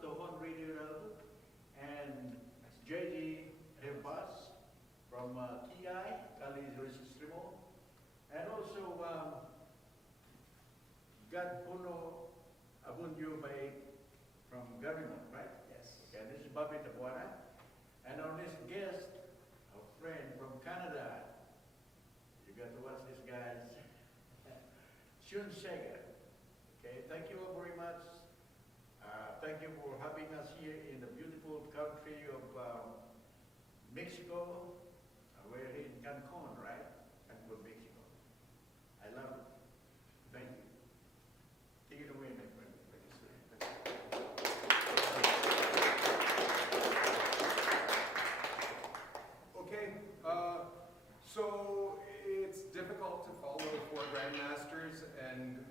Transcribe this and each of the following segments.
Tohon Radio, and JD Revas from TI, Kali Registrimo, and also God Puno Abunyo by from Garimon, right? Yes. Okay, this is Bobby Tabuana, and our next guest, a friend from Canada. You got to watch this, guys. Shawn. Okay, thank you all very much. Thank you for having us here in the beautiful country of Mexico. We're in Cancun, right? Cancun, Mexico. I love it. Thank you. Take it away, my friend. Okay, so it's difficult to follow the four grandmasters and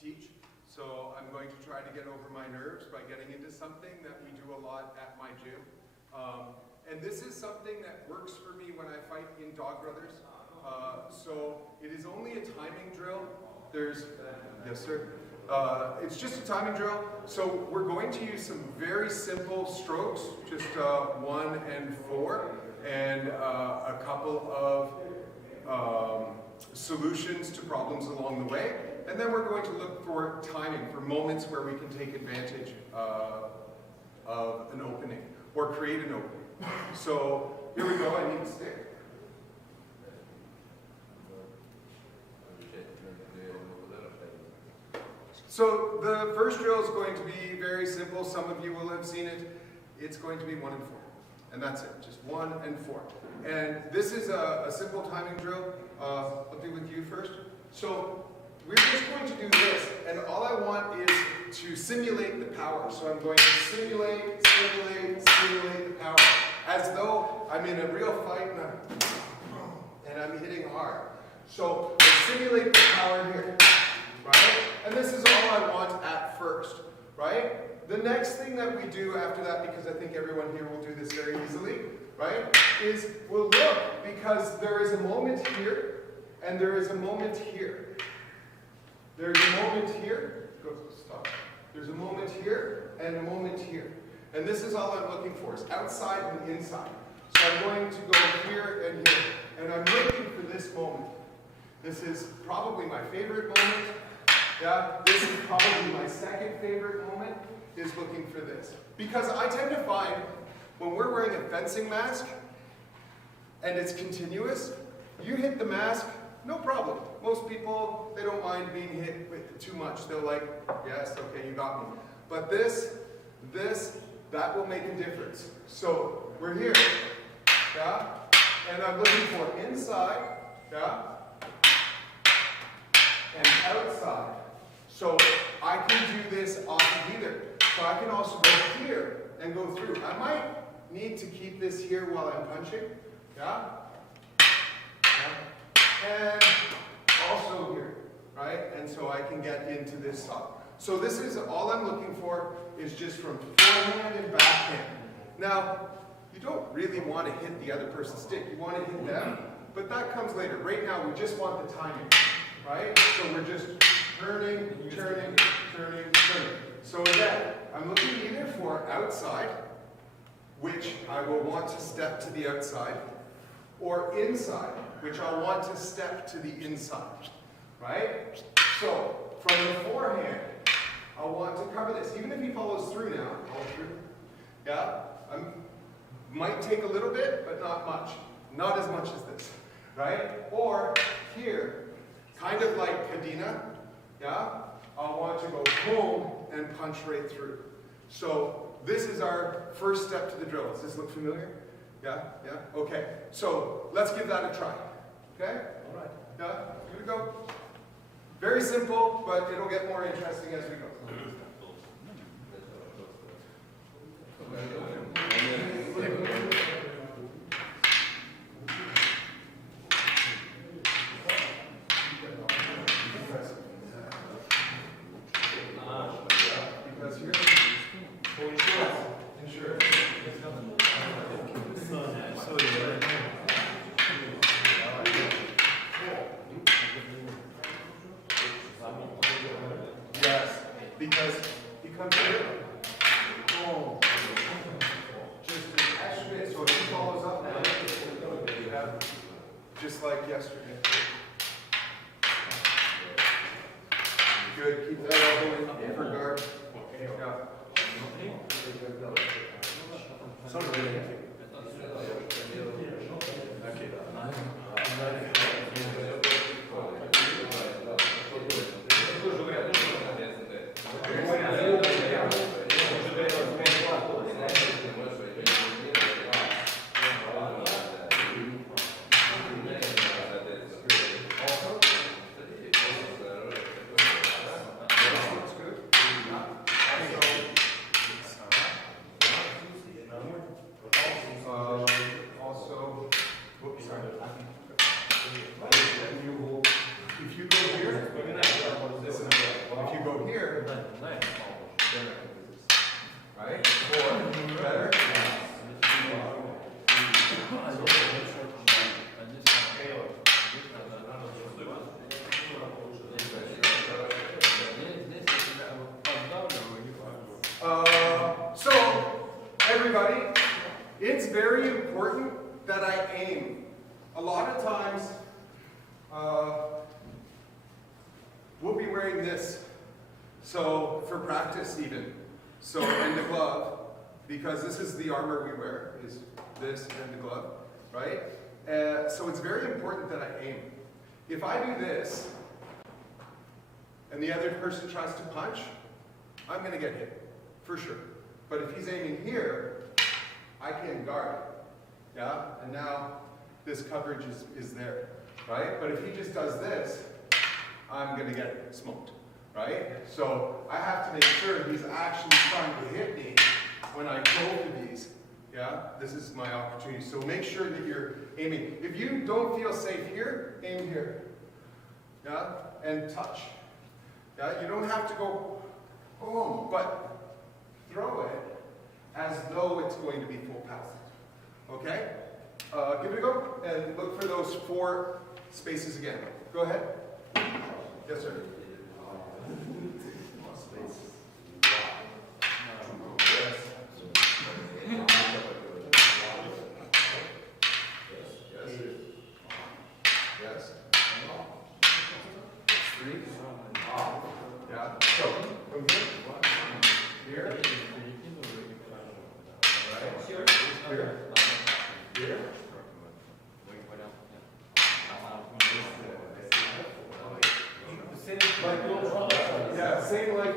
teach. So I'm going to try to get over my nerves by getting into something that we do a lot at my gym. And this is something that works for me when I fight in Dog Brothers. So it is only a timing drill. Yes sir. It's just a timing drill. So we're going to use some very simple strokes, just 1 and 4, and a couple of solutions to problems along the way. And then we're going to look for timing, for moments where we can take advantage of an opening, or create an opening. So here we go, I need a stick. So the first drill is going to be very simple. Some of you will have seen it. It's going to be 1 and 4. And that's it, just 1 and 4. And this is a simple timing drill. I'll do with you first. So we're just going to do this, and all I want is to simulate the power. So I'm going to simulate the power, as though I'm in a real fight and I'm hitting hard. So I simulate the power here, right? And this is all I want at first, right? The next thing that we do after that, because I think everyone here will do this very easily, right, is we'll look, because there is a moment here, and there is a moment here. There's a moment here, stop. There's a moment here, and a moment here. And this is all I'm looking for, is outside and inside. So I'm going to go here and here, and I'm looking for this moment. This is probably my favorite moment. Yeah, this is probably my second favorite moment, is looking for this. Because I tend to find, when we're wearing a fencing mask, and it's continuous, you hit the mask, no problem. Most people, they don't mind being hit with too much. They're like, yes, okay, you got me. But this, that will make a difference. So we're here, yeah? And I'm looking for inside, yeah? And outside. So I can do this off of either. So I can also go here and go through. I might need to keep this here while I'm punching, yeah? And also here, right? And so I can get into this side. So this is all I'm looking for, is just from forehand and backhand. Now, you don't really want to hit the other person's stick. You want to hit them, but that comes later. Right now, we just want the timing, right? So we're just turning. So again, I'm looking either for outside, which I will want to step to the outside, or inside, which I'll want to step to the inside, right? So, from the forehand, I'll want to cover this. Even if he follows through now, yeah, might take a little bit, but not much. Not as much as this, right? Or here, kind of like Kadena, yeah, I'll want to go boom and punch right through. So, this is our first step to the drill. Does this look familiar? Yeah? Okay. So, let's give that a try. Okay? All right. Yeah? Here we go. Very simple, but it'll get more interesting as we go. Because he comes here, It's very important that I aim. A lot of times, we'll be wearing this, so for practice even. So, and the glove, because this is the armor we wear, is this and the glove, right? So it's very important that I aim. If I do this, and the other person tries to punch, I'm going to get hit, for sure. But if he's aiming here, I can guard, yeah? And now this coverage is there, right? But if he just does this, I'm gonna get smoked, right? So I have to make sure he's actually trying to hit me when I go to these, yeah? This is my opportunity. So make sure that you're aiming. If you don't feel safe here, aim here, yeah? And touch, yeah? You don't have to go, boom, but throw it as though it's going to be full pass. Okay? Give it a go and look for those 4 spaces again. Go ahead. Yes, sir. Yes. 3. Yeah. So, from here. Here. Here. Here. Yeah, same like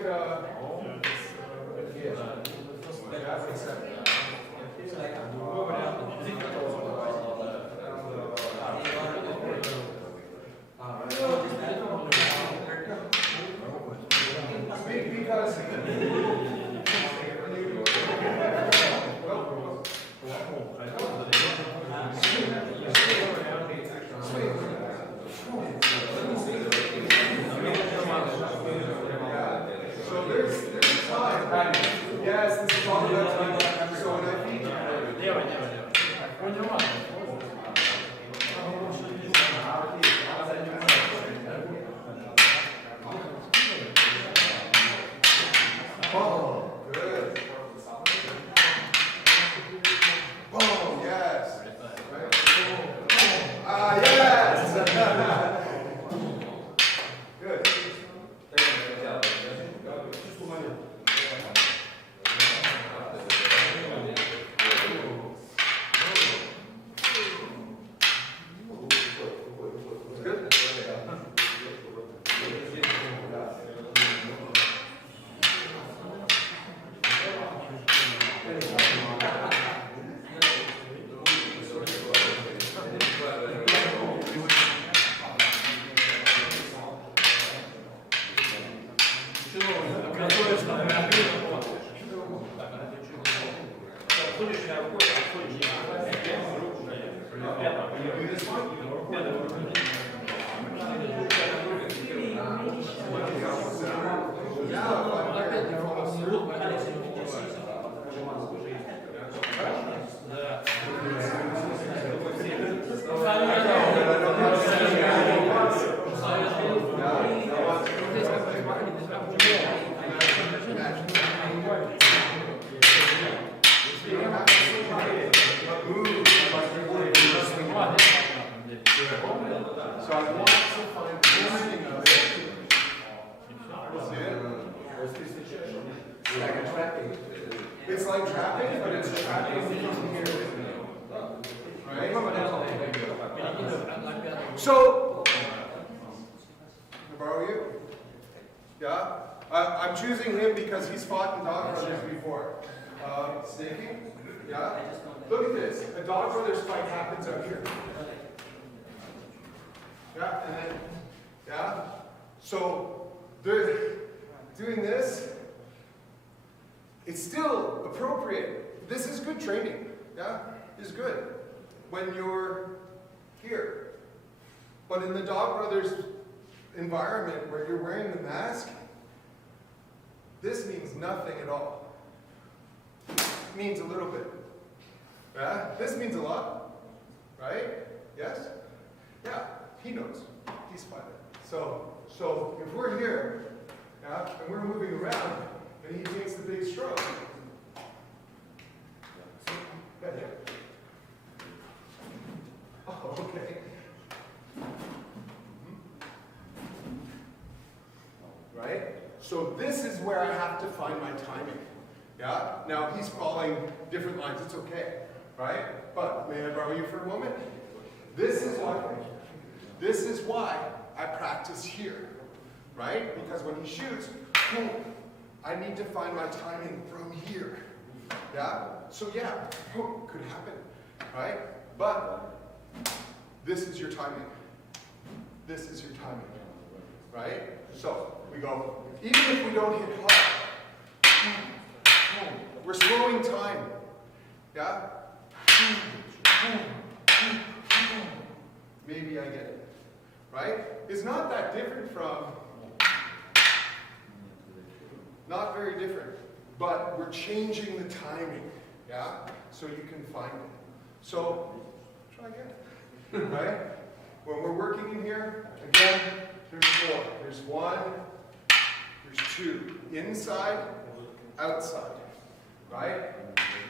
because yes, this is all about time. So when I feed oh, good. Oh, yes. Ah, yes. Good. So I want to find the meaning of it. It's like trapping, but it's trapping from here. Right? So, can I borrow you? Yeah? I'm choosing him because he's fought in Dog Brothers before. Snaking? Yeah? Look at this. A Dog Brothers fight happens out here. Yeah, and then, yeah? So, they're doing this. It's still appropriate. This is good training. Yeah? It's good when you're here. But in the Dog Brothers environment where you're wearing the mask, this means nothing at all. It means a little bit. Yeah? This means a lot. Right? Yes? Yeah, he knows. He's fine. So if we're here, yeah, and we're moving around, and he takes the big stroke. Yeah. Oh, okay. Right? So this is where I have to find my timing. Yeah? Now he's following different lines. It's okay. Right? But may I borrow you for a moment? This is why I practice here. Right? Because when he shoots, boom, I need to find my timing from here. Yeah? So yeah, boom, could happen. Right? But this is your timing. This is your timing. Right? So we go, even if we don't hit hard, we're slowing time. Yeah? Maybe I get it. Right? It's not that different from, not very different, but we're changing the timing. Yeah? So you can find it. So, try again. Right? When we're working in here, again, there's 4. There's 1, there's 2. Inside, outside. Right?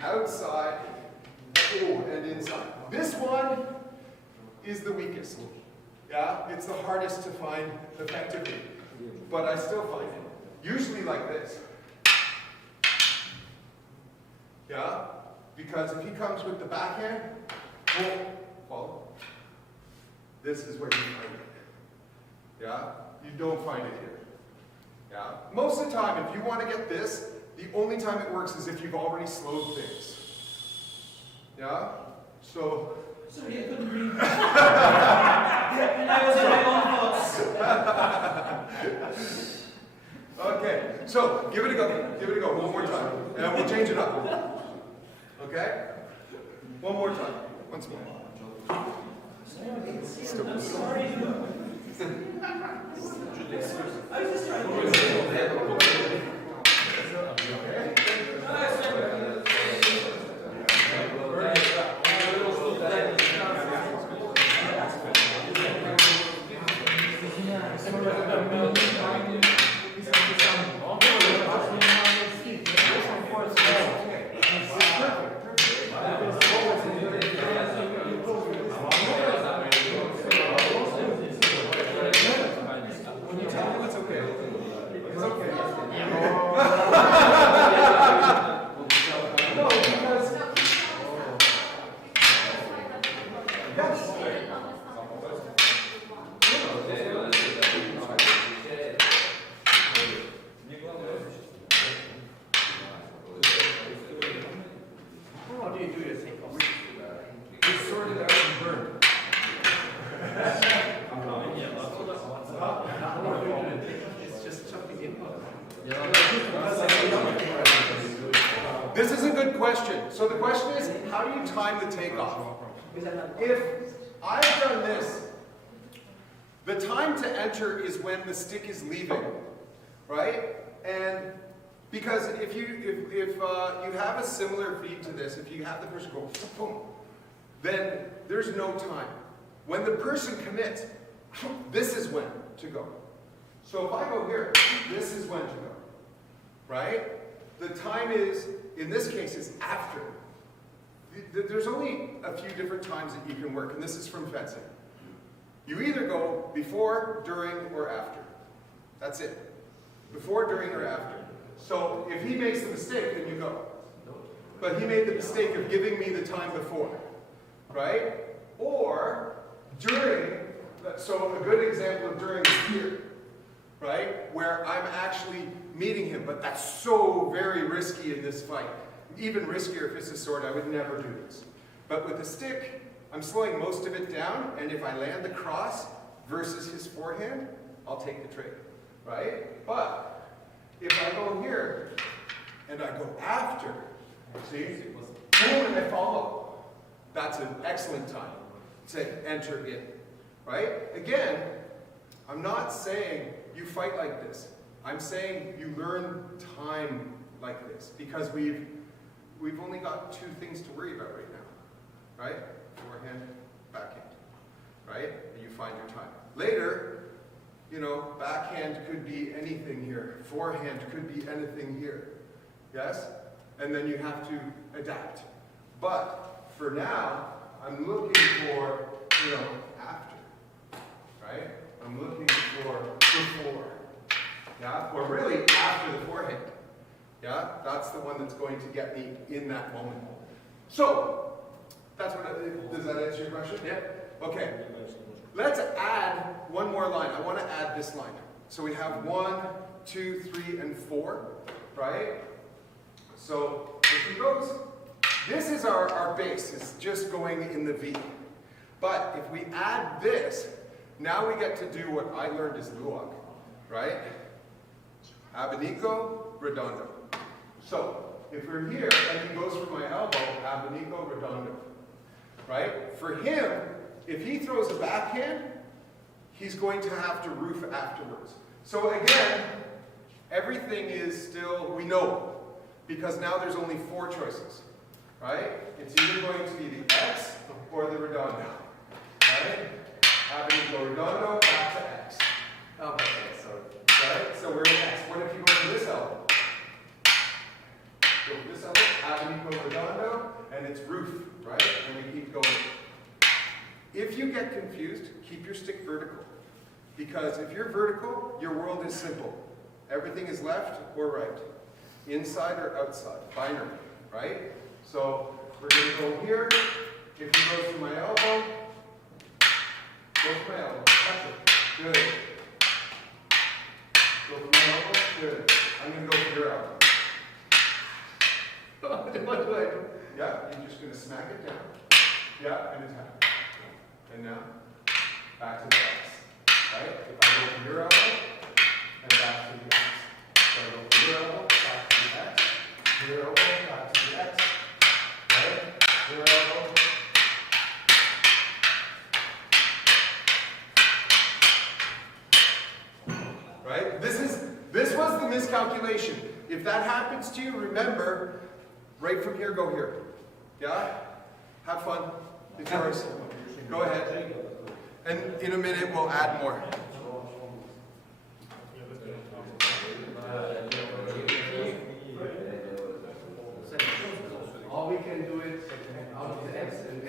Outside, and inside. This one is the weakest. Yeah? It's the hardest to find effectively. But I still find it. Usually like this. Yeah? Because if he comes with the backhand, follow. This is where you find it. Yeah? You don't find it here. Yeah? Most of the time, if you want to get this, the only time it works is if you've already slowed things. Yeah? So. Sorry, I couldn't read. And I was in my own thoughts. Okay, so give it a go. Give it a go one more time. And we'll change it up. Okay? One more time. Once more. Sorry. I was just trying to This is a good question. So the question is, how do you time the takeoff? If I've done this, the time to enter is when the stick is leaving, right? And because if you have a similar feed to this, if you have the person go boom, then there's no time. When the person commits, this is when to go. So if I go here, this is when to go, right? The time is, in this case, is after. There's only a few different times that you can work, and this is from fencing. You either go before, during, or after. That's it. Before, during, or after. So if he makes the mistake, then you go. but he made the mistake of giving me the time before, right? Or during, so a good example of during is here, right? Where I'm actually meeting him, but that's so very risky in this fight. Even riskier if it's a sword, I would never do this. But with a stick, I'm slowing most of it down, and if I land the cross versus his forehand, I'll take the trade, right? But if I go here, and I go after, see, boom, and I follow, that's an excellent time to enter in, right? Again, I'm not saying you fight like this. I'm saying you learn time like this, because we've only got two things to worry about right now, right? Forehand, backhand, right? And you find your time. Later, you know, backhand could be anything here. Forehand could be anything here. Yes? And then you have to adapt. But for now, I'm looking for, you know, after, right? I'm looking for before. Yeah? Or really after the forehand. Yeah? That's the one that's going to get me in that moment. So, that's what, does that answer your question? Yeah? Okay. Let's add one more line. I want to add this line. So we have 1, 2, 3, and 4, right? So if he goes, this is our base. It's just going in the V. But if we add this, now we get to do what I learned as Luwak, right? Abanico, redondo. So if we're here and he goes for my elbow, abanico, redondo, right? For him, if he throws a backhand, he's going to have to roof afterwards. So again, everything is still, we know, because now there's only 4 choices, right? It's either going to be the X or the redondo, right? Abanico, redondo, back to X. Okay, right? So we're in X. What if you go to this elbow? Go to this elbow, abanico, redondo, and it's roof, right? And we keep going. If you get confused, keep your stick vertical. Because if you're vertical, your world is simple. Everything is left or right. Inside or outside. Binary, right? So we're going to go here. If he goes to my elbow, go to my elbow. Touch it. Good. Go to my elbow. Good. I'm going to go to your elbow. What do I do? Yeah, you're just going to smack it down. Yeah, and attack. And now, back to the X, right? If I go from your elbow, and back to the X. So I go from your elbow, back to the X, your elbow, back to the X, right? Your elbow. Right? This was the miscalculation. If that happens to you, remember, right from here, go here. Yeah? Have fun. It's yours. Go ahead. And in a minute, we'll add more. Or we can do it out of the X and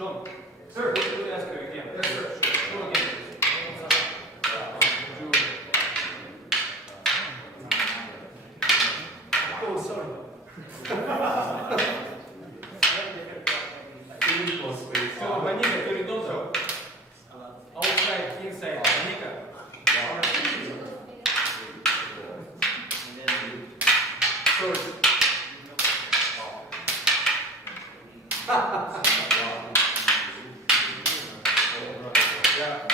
Shawn, Sir. let me ask you again. Yes, sir. Go again. oh, sorry. So, Banika, to redondo. Outside, inside. Banika. So, yeah.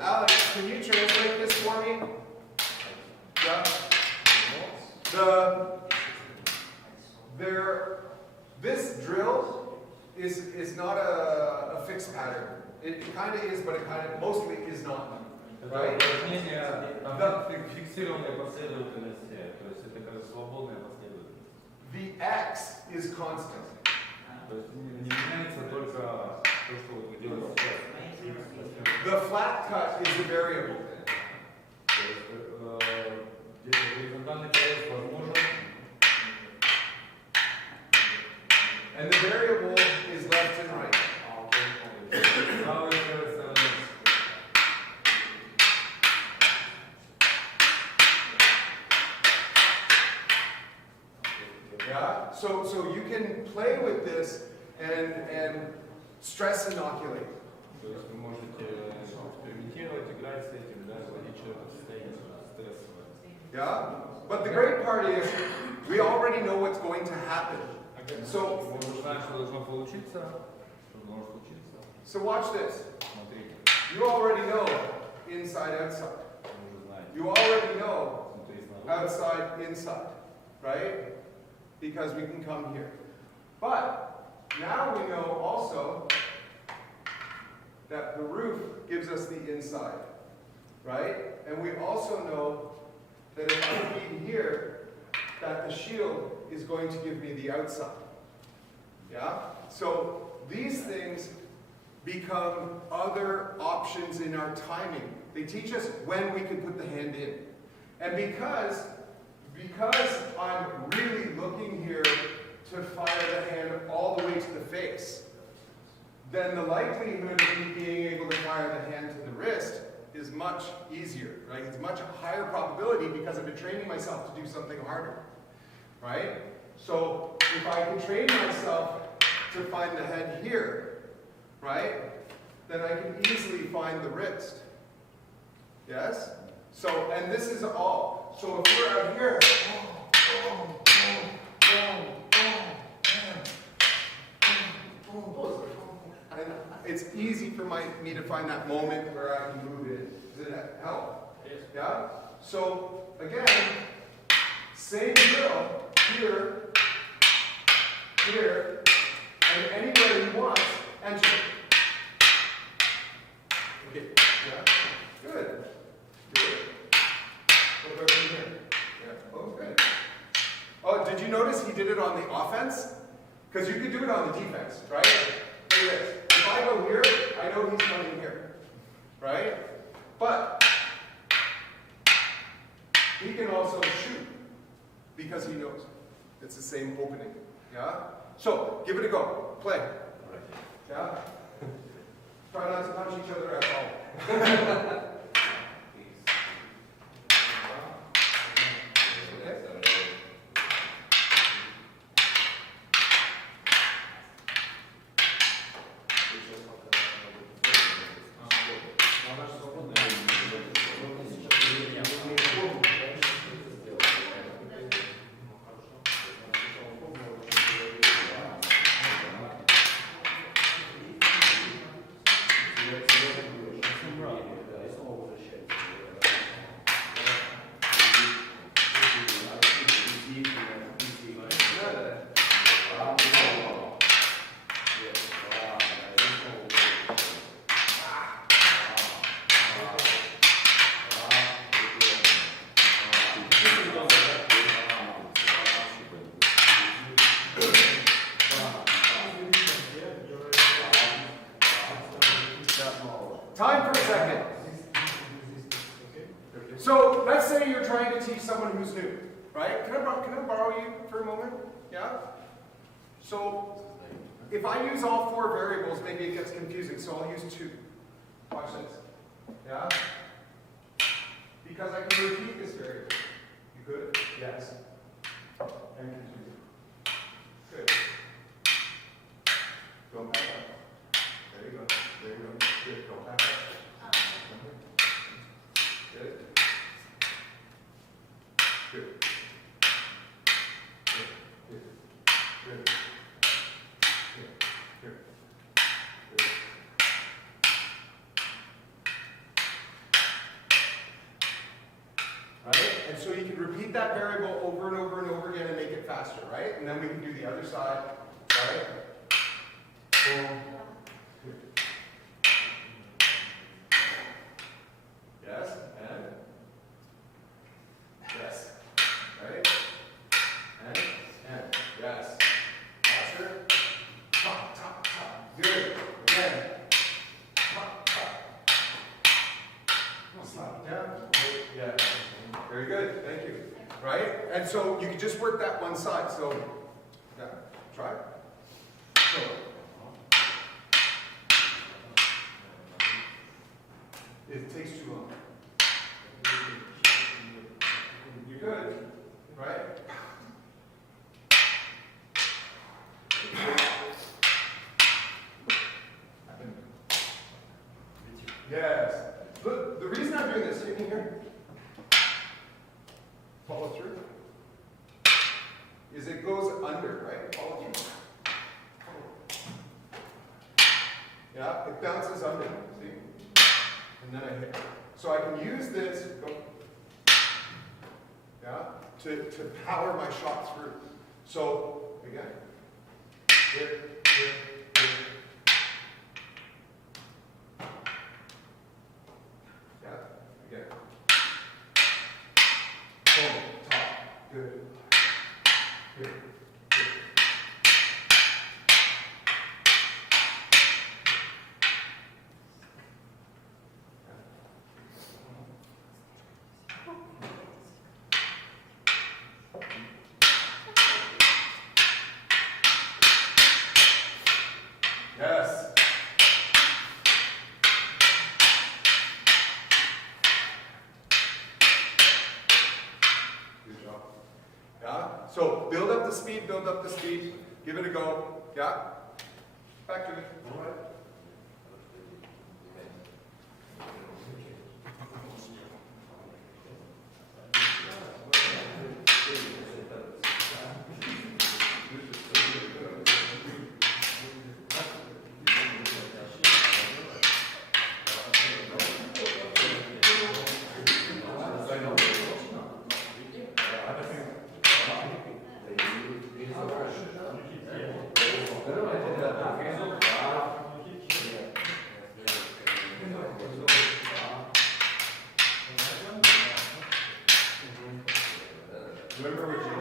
Alex, can you translate this for me? Yeah. This drill is not a fixed pattern. It kind of is, but it kind of mostly is not. Это Right? упражнение, там фиксированная последовательность, то есть это как раз свободная последовательность. The x is constant. То есть не меняется только то, что вот вы делаете сейчас. The flat cut is a variable. То есть здесь горизонтальный порез возможен. And the variable is left and right. Правая и левая стороны. Yeah? So you can play with this and stress inoculate. То есть вы можете экспериментировать, играть с этим, да, вводить человека в состояние стрессовое. Yeah? But the great part is we already know what's going to happen. So, Мы знаем, что должно получиться, что должно случиться. so watch this. Смотрите, You already know inside, outside. вы уже знаете. You already know Внутри, снаружи. outside, inside. Right? Because we can come here. But now we know also that the roof gives us the inside. Right? And we also know that if I feed here, that the shield is going to give me the outside. Yeah? So these things become other options in our timing. They teach us when we can put the hand in. And because I'm really looking here to fire the hand all the way to the face, then the likelihood of me being able to fire the hand to the wrist is much easier, right? It's much higher probability because I've been training myself to do something harder, right? So if I can train myself to find the head here, right, then I can easily find the wrist. Yes? So, and this is all. So if we're out here, and it's easy for me to find that moment where I can move in. Does it help? Yes. Yeah? So, again, same drill, here, here, and anywhere you want, enter. Okay, yeah? Good. Good. What about in here? Yeah, oh, good. Oh, did you notice he did it on the offense? Because you could do it on the defense, right? Look at this. If I go here, I know he's coming here, right? But he can also shoot because he knows it's the same opening. Yeah? So, give it a go. Play. Yeah? Try not to punch each other at all. Time for a second. So let's say you're trying to teach someone who's new, right? Can I borrow you for a moment? Yeah? So if I use all four variables, maybe it gets confusing, so I'll use two. Watch this. Yeah? Because I can repeat this variable. You good? Yes. And continue. Good. Don't back up. There you go. There you go. Good. Don't back up. Good. Good. Good. Good. Good. Good. Good. Good. Right? And so you can repeat that variable over and over and over again and make it faster, right? And then we can do the other side, right? Boom. Yes, and yes. Right? And yes. Faster. Top, top, top. Good. Again. Top, top. Slap down. Yeah. Very good. Thank you. Right? And so you can just work that one side. So, yeah. Try. So. It takes too long. You're good, right? Yes. Look, the reason I'm doing this, see me here? Follow through. Is it goes under, right? Follow through. Yeah, it bounces under, see? And then I hit. So I can use this, yeah, to power my shot through. So, again, hit. Yeah, again. Boom, top, good. Here. Yes. Good job. Yeah? So build up the speed, give it a go. Yeah? Back to me. All right. Remember what you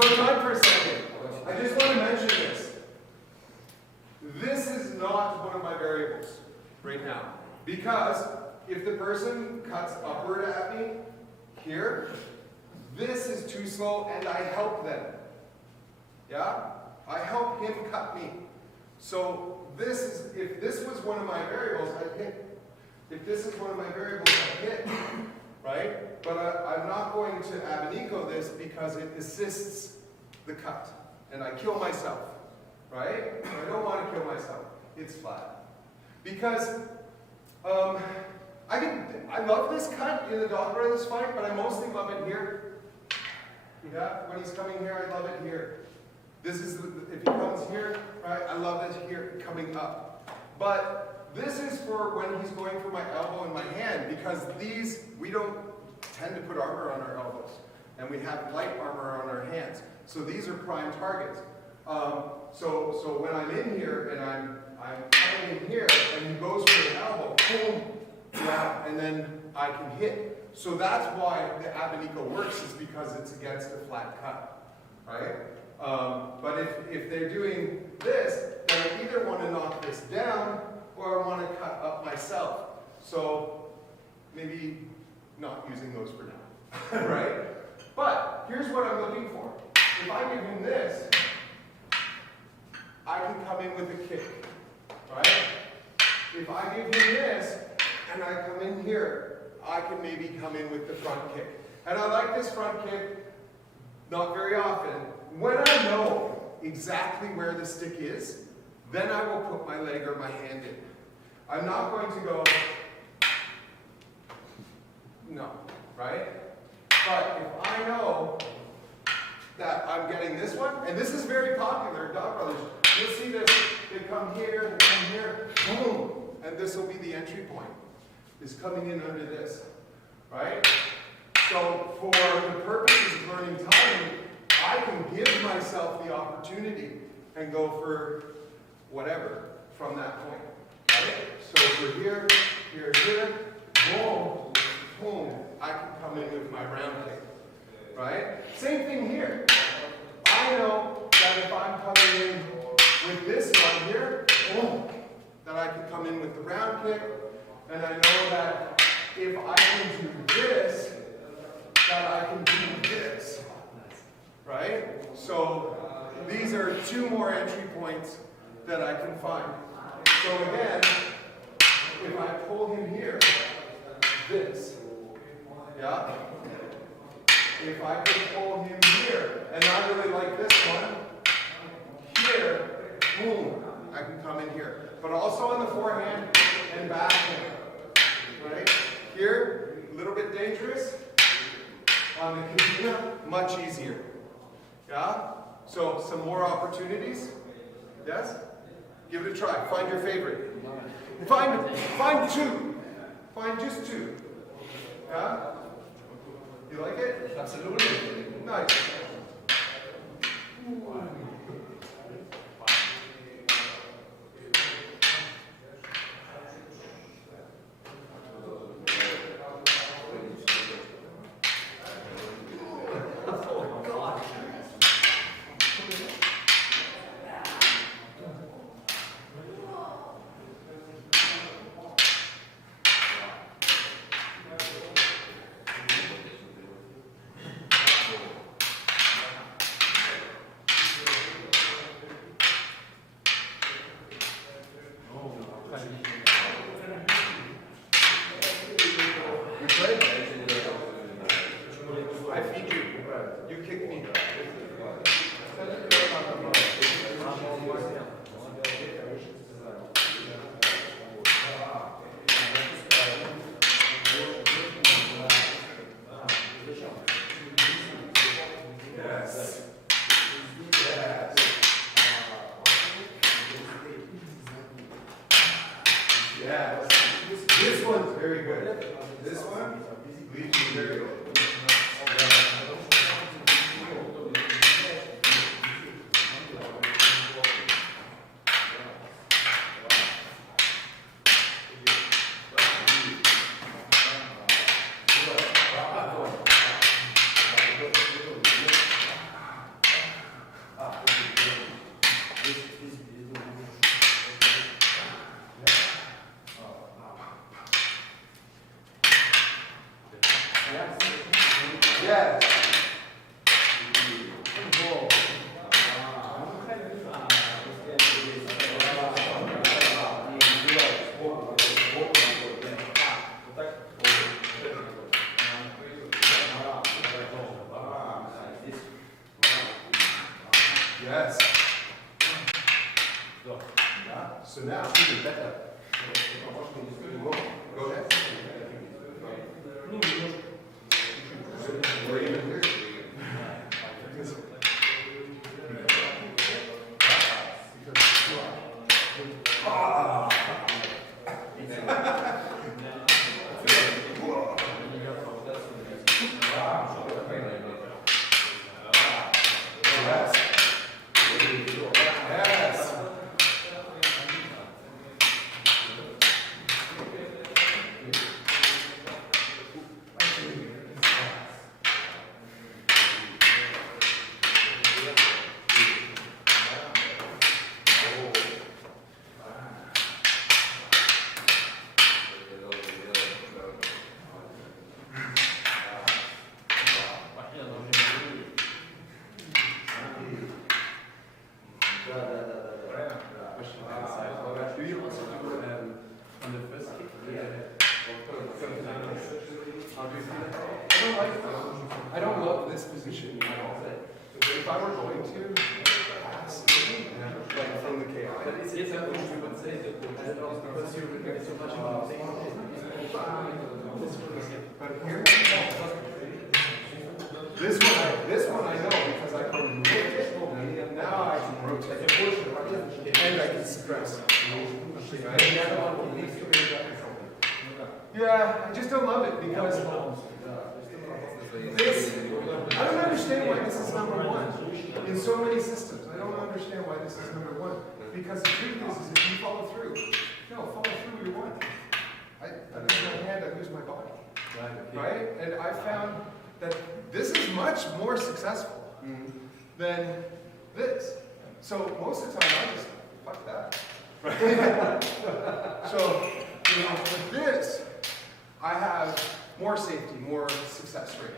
So time for a second. I just want to mention this. This is not one of my variables right now. Because if the person cuts upward at me here, this is too slow and I help them. Yeah? I help him cut me. So this is, if this was one of my variables, I'd hit. If this is one of my variables, I'd hit. Right? But I'm not going to ab initio this because it assists the cut. And I kill myself. Right? I don't want to kill myself. it's flat. Because I love this cut in the dog brothers fight, but I mostly love it here. Yeah, when he's coming here, I love it here. This is, if he comes here, right, I love it here, coming up. But this is for when he's going for my elbow and my hand, because these, we don't tend to put armor on our elbows. And we have light armor on our hands. So these are prime targets. So when I'm in here and I'm coming in here and he goes for the elbow, boom, yeah, and then I can hit. So that's why the abanico works, is because it's against a flat cut, right? But if they're doing this, then I either want to knock this down or I want to cut up myself. So maybe not using those for now, right? But here's what I'm looking for. If I give him this, I can come in with a kick, right? If I give him this, and I come in here, I can maybe come in with the front kick. And I like this front kick, not very often. When I know exactly where the stick is, then I will put my leg or my hand in. I'm not going to go, no, right? But if I know that I'm getting this one, and this is very popular, dog brothers, you'll see this, they come here, boom, and this will be the entry point, is coming in under this, right? So for the purposes of learning timing, I can give myself the opportunity and go for whatever from that point, right? So for here, boom, boom, I can come in with my round kick, right? Same thing here. I know that if I'm coming in with this one here, boom, that I can come in with the round kick, and I know that if I can do this, that I can do this, right? So these are two more entry points that I can find. So again, if I pull him here, this, yeah? If I can pull him here, and I really like this one, here, boom, I can come in here. But also on the forehand and backhand, right? Here, a little bit dangerous. On the Kajina, much easier. Yeah? So, some more opportunities. Yes? Give it a try. Find your favorite. Find two. Find just two. Yeah? You like it? Absolutely. Nice. I feed you. You kick me. Yes. Yes. Yes. This one's very good. This one leaves you very good. Yes. Yeah. So now, go ahead. Or even here. I don't love this position at all. If I were going to, like from the KI. But it's a push, we would say that because you're getting so much of But here, this one I know because I can rotate, and now I can rotate, and I can suppress. Yeah, I just don't love it because this, I don't understand why this is number one in so many systems. I don't understand why this is number one. Because the truth is if you follow through, follow through your one. I lose my hand, I lose my body. Right? And I found that this is much more successful than this. So most of the time I just, fuck that. Right? So, with this, I have more safety, more success rate,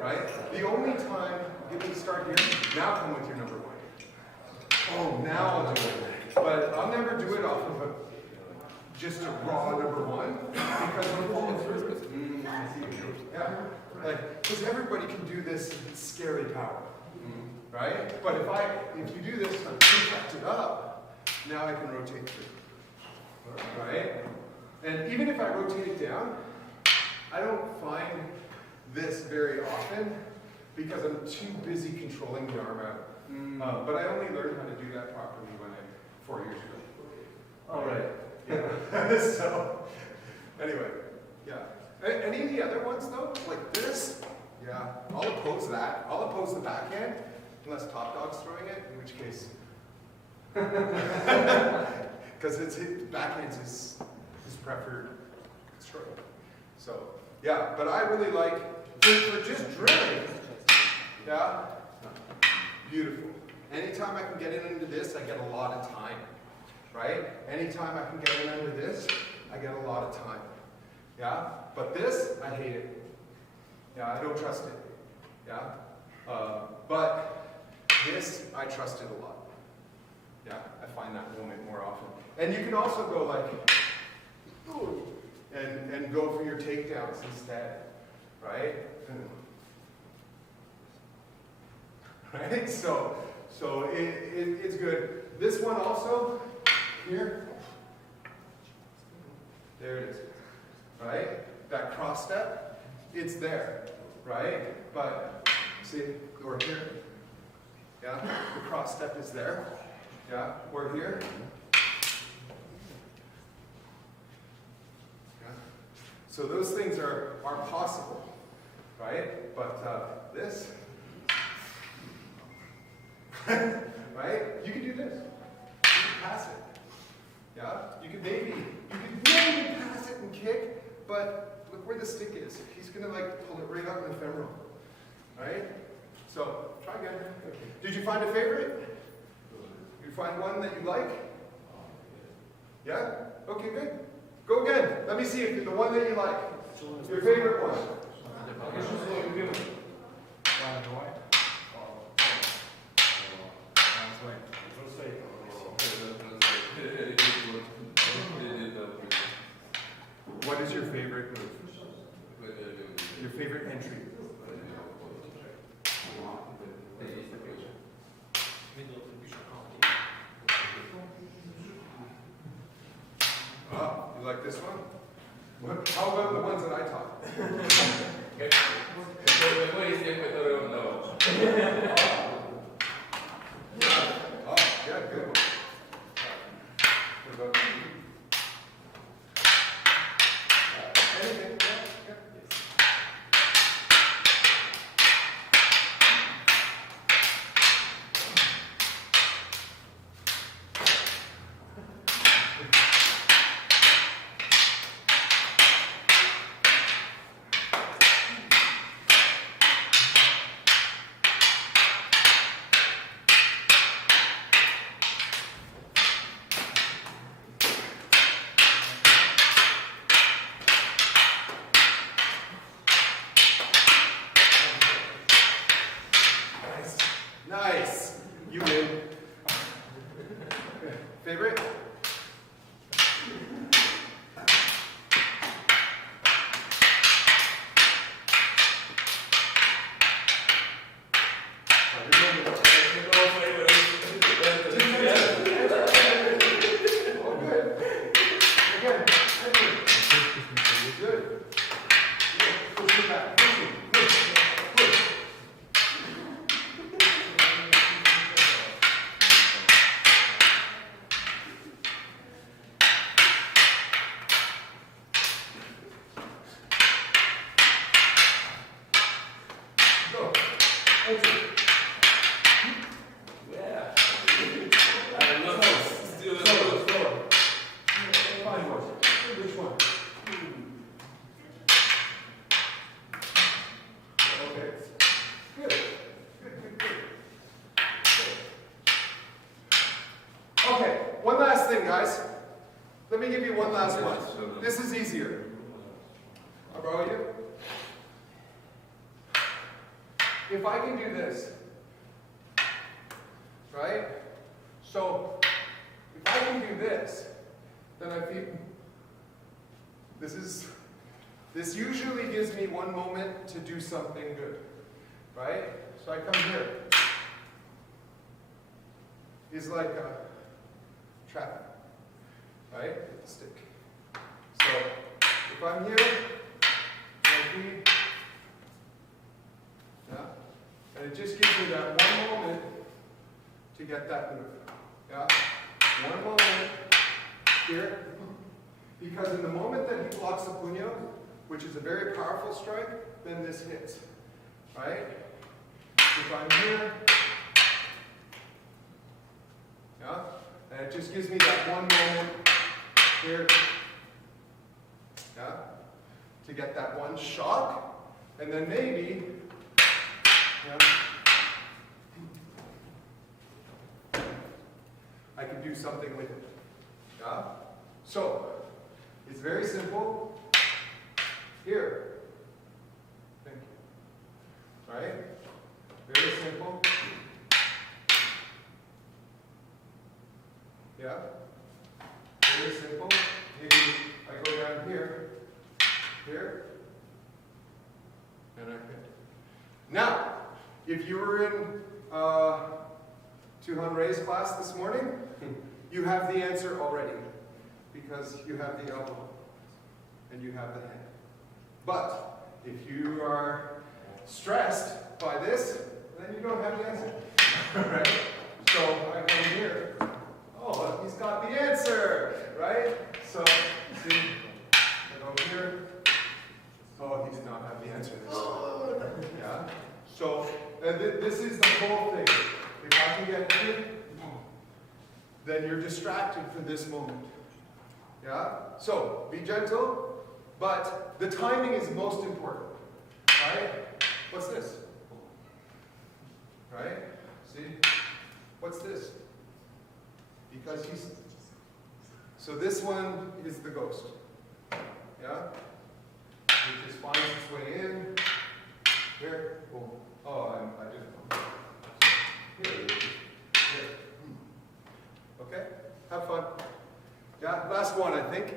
right? The only time, give me a start here, now come with your number one. Oh, now I'll do it. But I'll never do it off of just a raw number one, because I'm falling through it. Yeah, like, because everybody can do this scary power, right? But if you do this and contract it up, now I can rotate through, right? And even if I rotate it down, I don't find this very often because I'm too busy controlling the arm out. But I only learned how to do that properly when 4 years ago. All right. Yeah. So, anyway, yeah. Any of the other ones though, like this, yeah, I'll oppose that. I'll oppose the backhand, unless Top Dog's throwing it, in which case, because backhands is preferred stroke. So, yeah, but I really like, for just drilling, yeah, beautiful. Anytime I can get in into this, I get a lot of time, right? Anytime I can get in under this, I get a lot of time, yeah? But this, I hate it. Yeah, I don't trust it, yeah? But this, I trust it a lot. Yeah, I find that moment more often. And you can also go like, ooh, and go for your takedowns instead, right? Right? So it's good. This one also, here, there it is, right? That cross step, it's there, right? But see, we're here, yeah? The cross step is there, yeah? We're here. So those things are possible, right? But this, right? You can do this. You can pass it. Yeah? You can maybe pass it and kick, but look where the stick is. He's gonna like pull it right out in the femoral. Right? So try again. Okay. Did you find a favorite? Did you find one that you like? Yeah? Okay, good. Go again. Let me see if the one that you like. Your favorite one. What is your favorite move? Your favorite entry? Oh, you like this one? How about the ones that I taught? Какой из тех, которые он давал? Oh, yeah, good one. What about you? Anything? Yeah. Nice. You win. Favorite? Oh, good. Again. Good. Push it back. Push it. Push. Go. Exit. Yeah. I love this. Still in the Fine horse. Which one? Okay. Good. Good. Okay, one last thing, guys. Let me give you one last one. This is easier. I'll borrow you. If I can do this, right? So, if I can do this, then I feel, this usually gives me one moment to do something good, right? So I come here. It's like a trap, right? With a stick. So, if I'm here, my feet, yeah? And it just gives me that one moment to get that move, yeah? One moment here, because in the moment that he blocks the puño, which is a very powerful strike, then this hits, right? If I'm here, yeah? And it just gives me that one moment here, yeah? To get that one shock, and then maybe, yeah, I can do something with it, yeah? So, it's very simple. Here. Thank you. Right? Very simple. Yeah? Very simple. Maybe I go down here, and I hit. Now, if you were in Tuhan Ray's class this morning, you have the answer already, because you have the elbow and you have the hand. But if you are stressed by this, then you don't have the answer. Right? So I come here. Oh, he's got the answer, right? So, see, I go here. Oh, he does not have the answer. Yeah? So, this is the whole thing. If I can get here, then you're distracted for this moment. Yeah? So, be gentle, but the timing is most important. Right? What's this? Right? See? What's this? Because he's... So this one is the ghost. Yeah? It just finds its way in. Here. Oh, I didn't know. Here. Here. Okay? Have fun. Yeah, last one, I think.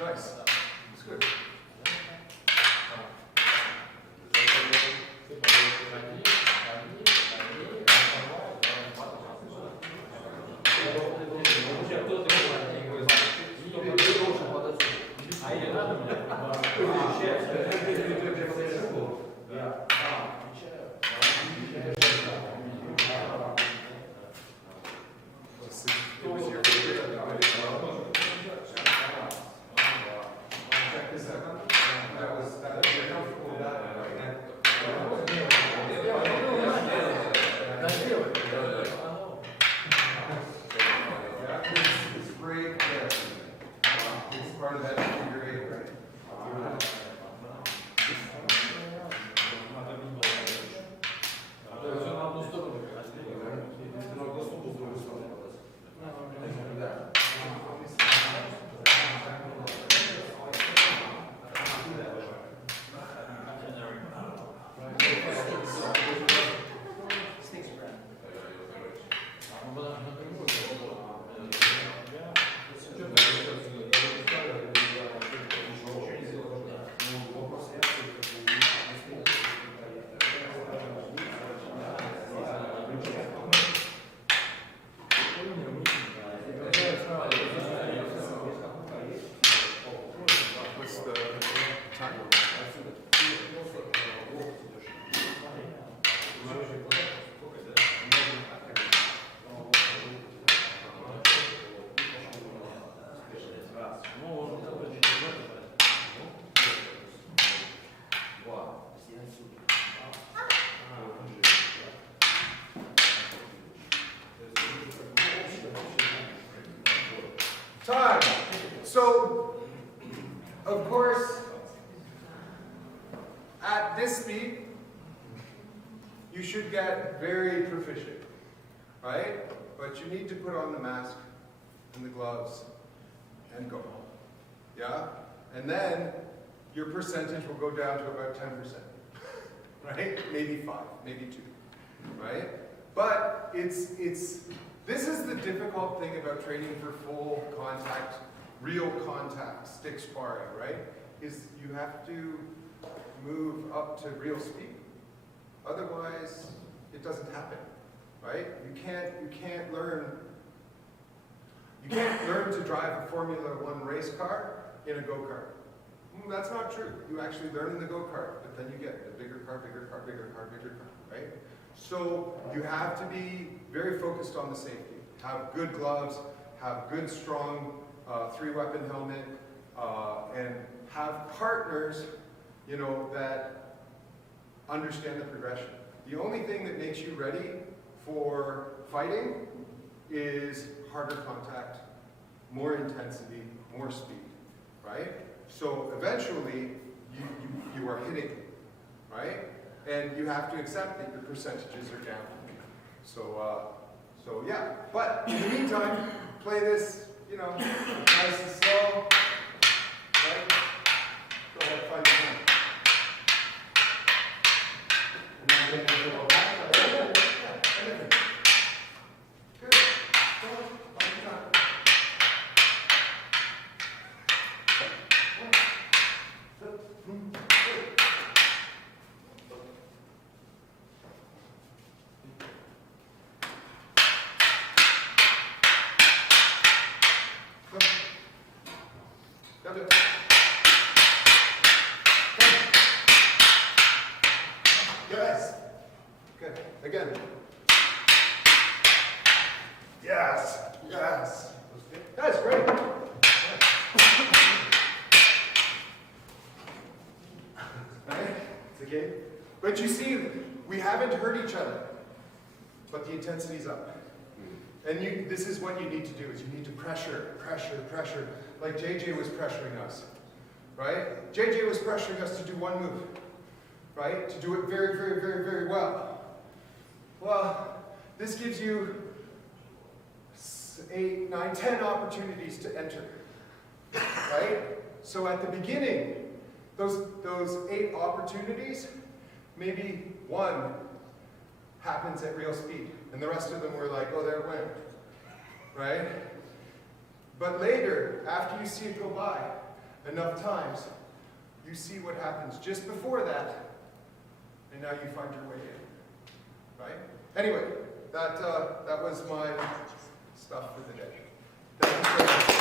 Nice. It's good. Time. So, of course, at this speed, you should get very proficient, right? But you need to put on the mask and the gloves and go. Yeah? And then your percentage will go down to about 10%, right? Maybe 5, maybe 2, right? But this is the difficult thing about training for full contact, real contact, stick sparring, right? Is you have to move up to real speed. Otherwise, it doesn't happen, right? You can't learn to drive a Formula One race car in a go-kart. That's not true. You actually learn in the go-kart, but then you get a bigger car, bigger car, bigger car, bigger car, right? So you have to be very focused on the safety. Have good gloves, have good, strong 3-weapon helmet, and have partners, you know, that understand the progression. The only thing that makes you ready for fighting is harder contact, more intensity, more speed, right? So eventually, you are hitting, right? And you have to accept that your percentages are down. So yeah. But in the meantime, play this, you know, nice and slow, right? Go ahead, find your time. Good. Go on, find your time. Yes. Good. Again. Yes. Yes. That's great. Right? It's okay. But you see, we haven't hurt each other, but the intensity's up. And this is what you need to do, is you need to pressure, like JJ was pressuring us, right? JJ was pressuring us to do one move, right? To do it very, very, very, very well. Well, this gives you 8, 9, 10 opportunities to enter, right? So at the beginning, those 8 opportunities, maybe 1 happens at real speed, and the rest of them were like, oh, there it went, right? But later, after you see it go by enough times, you see what happens just before that, and now you find your way in, right? Anyway, that was my stuff for the day. Thank you very much.